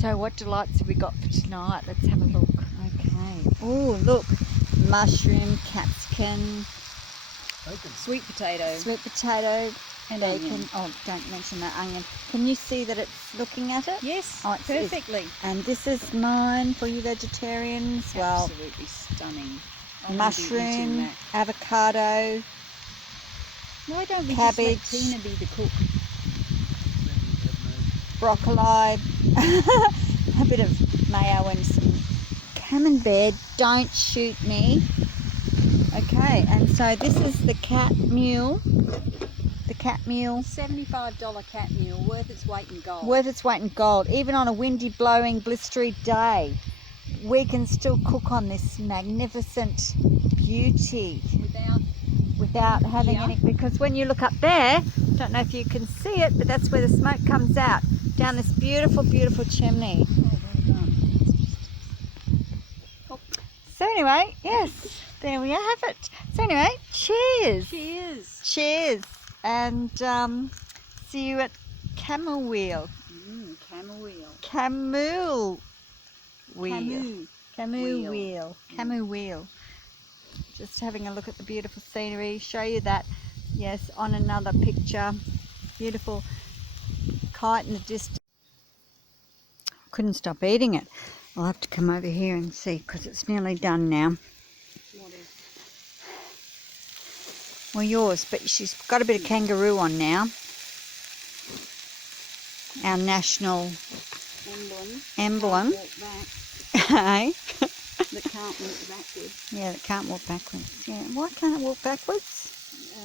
So what delights have we got for tonight? Let's have a look. Okay. Oh, look. Mushroom, capsicum, Bacon. sweet potato, And bacon. onion. Oh, don't mention that onion. Can you see that it's looking at it? Yes, Oh, it's perfectly. And this is mine for you vegetarians. Well, Absolutely stunning. I wouldn't be eating mushroom, that. avocado, Why don't we cabbage, just let Tina be the cook? broccoli, a bit of mayo and some camembert. Don't shoot me. Okay, and so this is the Camooweal. The Camooweal. $75 cat meal, worth its weight in gold. Worth its weight in gold. Even on a windy, blowing, blistery day, we can still cook on this magnificent beauty without having any, because when you look up there, don't know if you can see it, but that's where the smoke comes out down this beautiful, beautiful chimney. Oh, well done. So anyway, yes, there we have it. So anyway, cheers. Cheers. Cheers. And see you at Camooweal. Camooweal. Camooweal. Camooweal. Just having a look at the beautiful scenery. Show you that, yes, on another picture. Beautiful kite in the distance. Couldn't stop eating it. I'll have to come over here and see because it's nearly done now. What is? Well, yours, but she's got a bit of kangaroo on now. Our national emblem. Can't walk back. Hey? That can't walk backwards. Yeah, that can't walk backwards. Yeah, why can't it walk backwards?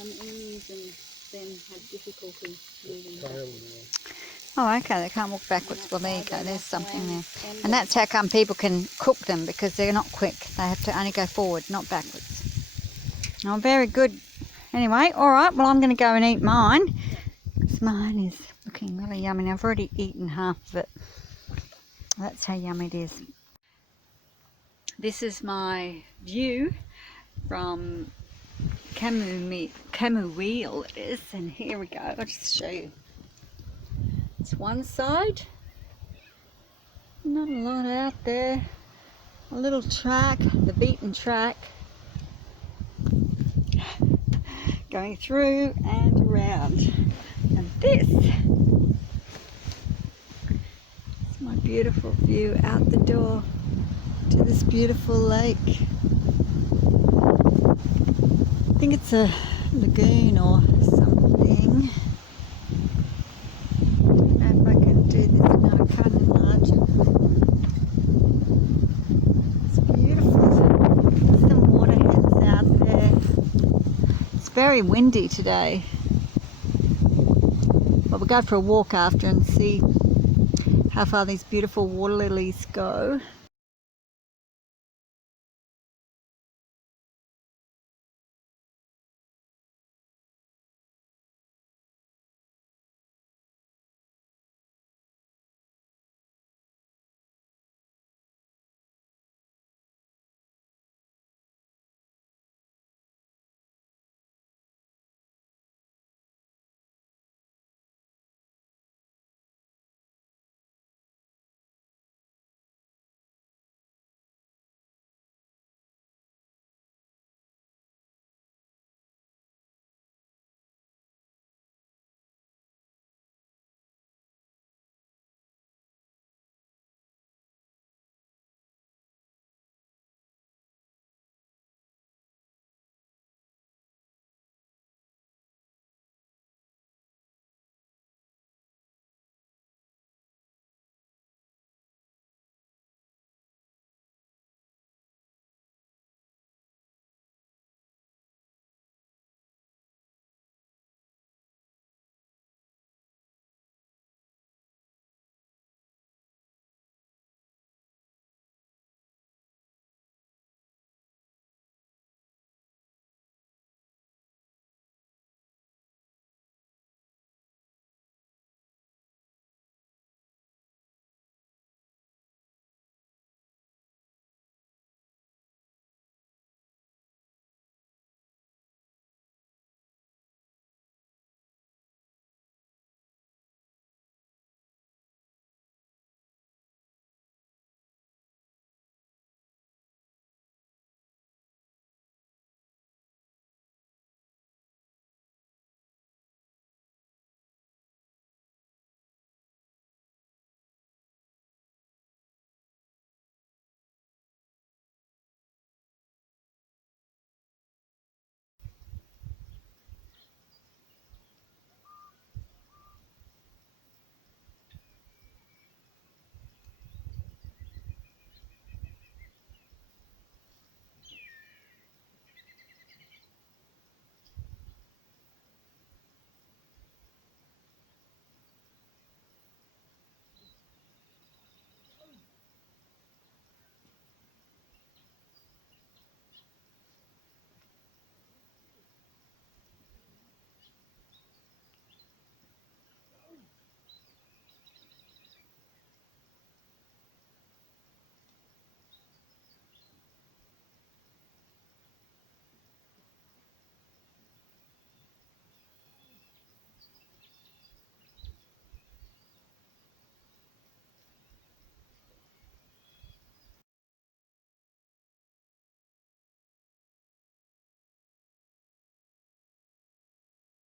Emus and them have difficulty moving Tail backwards. Oh, okay, they can't walk backwards. Well, there you go, there's something there. And that's how come people can cook them, because they're not quick. They have to only go forward, not backwards. Oh, very good. Anyway, all right, well, I'm going to go and eat mine, because mine is looking really yummy. I've already eaten half of it. That's how yummy it is. This is my view from Camooweal, it is, and here we go. I'll just show you. It's one side, not a lot out there, a little track, the beaten track, going through and around, and this is my beautiful view out the door to this beautiful lake. I think it's a lagoon or something. Do this now, I can't enlarge it. It's beautiful. There's some waterheads out there. It's very windy today. But we'll go for a walk after and see how far these beautiful water lilies go.